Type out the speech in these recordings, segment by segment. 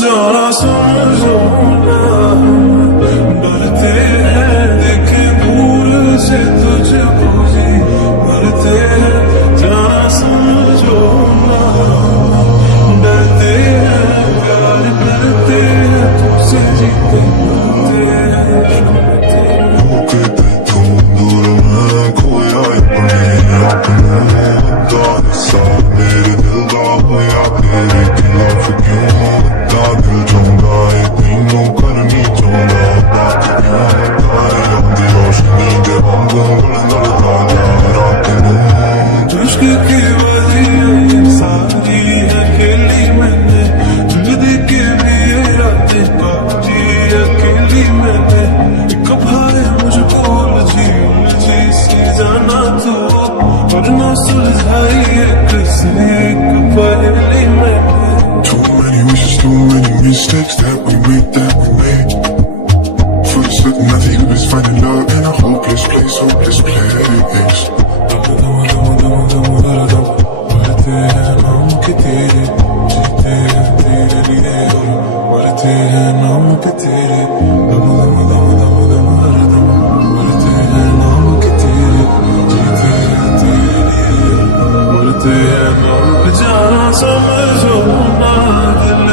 जरा समझो ना, डरते हैं देखे दूर से तुझको जी, डरते हैं जरा समझो ना, डरते हैं प्यार करते हैं तुझसे जीते डरते हैं। मौके पे तुम दूर मैं खोया अपने हिस्सा मेरे दिल दा होया तेरे खिलाफ क्यों होता दिल चाहता है तीनों करनी चाहता बात क्यों तारे अपनी रोशनी दे वांगू लड़ता जा रात नूं इश्क की बाजी सारी है खेली मैंने, जिंदगी के भी ये रातें बाजी अकेली मैंने, कभाए मुझको उलझी सी जाना तू, वरना सुलझाई एक से एक पहली मैंने। Too many wishes, too many mistakes that we made. For the certain nothing good is finding love in a hopeless place, hopeless place. बढ़ते हैं नाम के तेरे, जीते हैं तेरे लिए, बढ़ते हैं नाम के तेरे, दम दम दम दम दम हर दम, बढ़ते हैं नाम के तेरे, जीते हैं तेरे लिए, बढ़ते हैं नाम के। जाना समझो ना दिल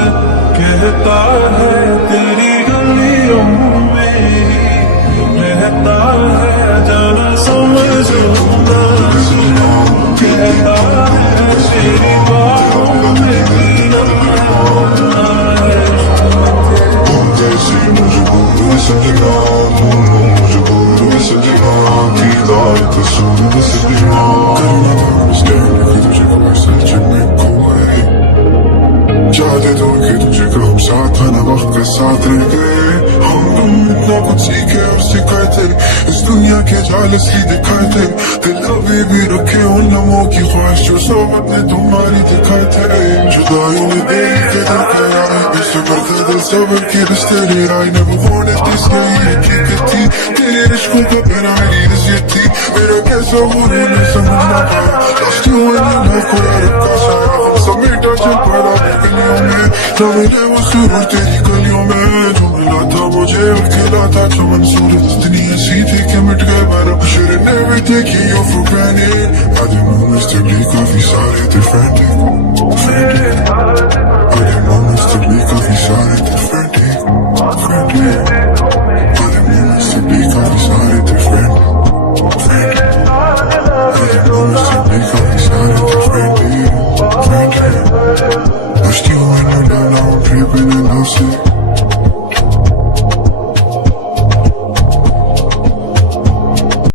कहता है तेरी गलियों में रहता है, जाना समझो ना कहता है तेरी बाहों में जीना है। तुम जैसी मजबूर सजना भूलो मजबूर सजना की दायत सुन सजना करना understand कि तुझे कोई सच में खोए चाहते तो कि तुझे को हम साथ आना वक्त के साथ रह गए, हम तुम इतना कुछ सीखे और सिखाए थे, इस दुनिया के जाल असली दिखाए थे, दिल अभी भी रखे उन लम्हों की ख्वाहिश जो सोबत ने तुम्हारी दिखाए थे, जुदाइयों ने देख के दिल के आए इस बढ़ते दिल सबर के रिश्ते ले आई never wanted this यही हकीकत थी, तेरे रिश्कों का पहना मेरी नसीहत थी, मेरा कैसा गुरूर ने समझना पाया, lost you when you left को रखा साया, हम समेटा चल पड़ा गलियों में, न मिले वो सुरूर तेरी गलियों में, जो मिला था मुझे और खिला था जो मंसूर इतनी हंसी थी कि मिट गए बर्फ, should've never taken you for granted, I didn't know Mr. Lee काफी सारे थे frantic, I didn't know Mr. Lee काफी सारे थे frantic, I didn't know Mr. Lee काफी सारे थे frantic, I didn't know Mr. Lee काफी सारे थे frantic. Lost you in the love, now I'm tripping and losing.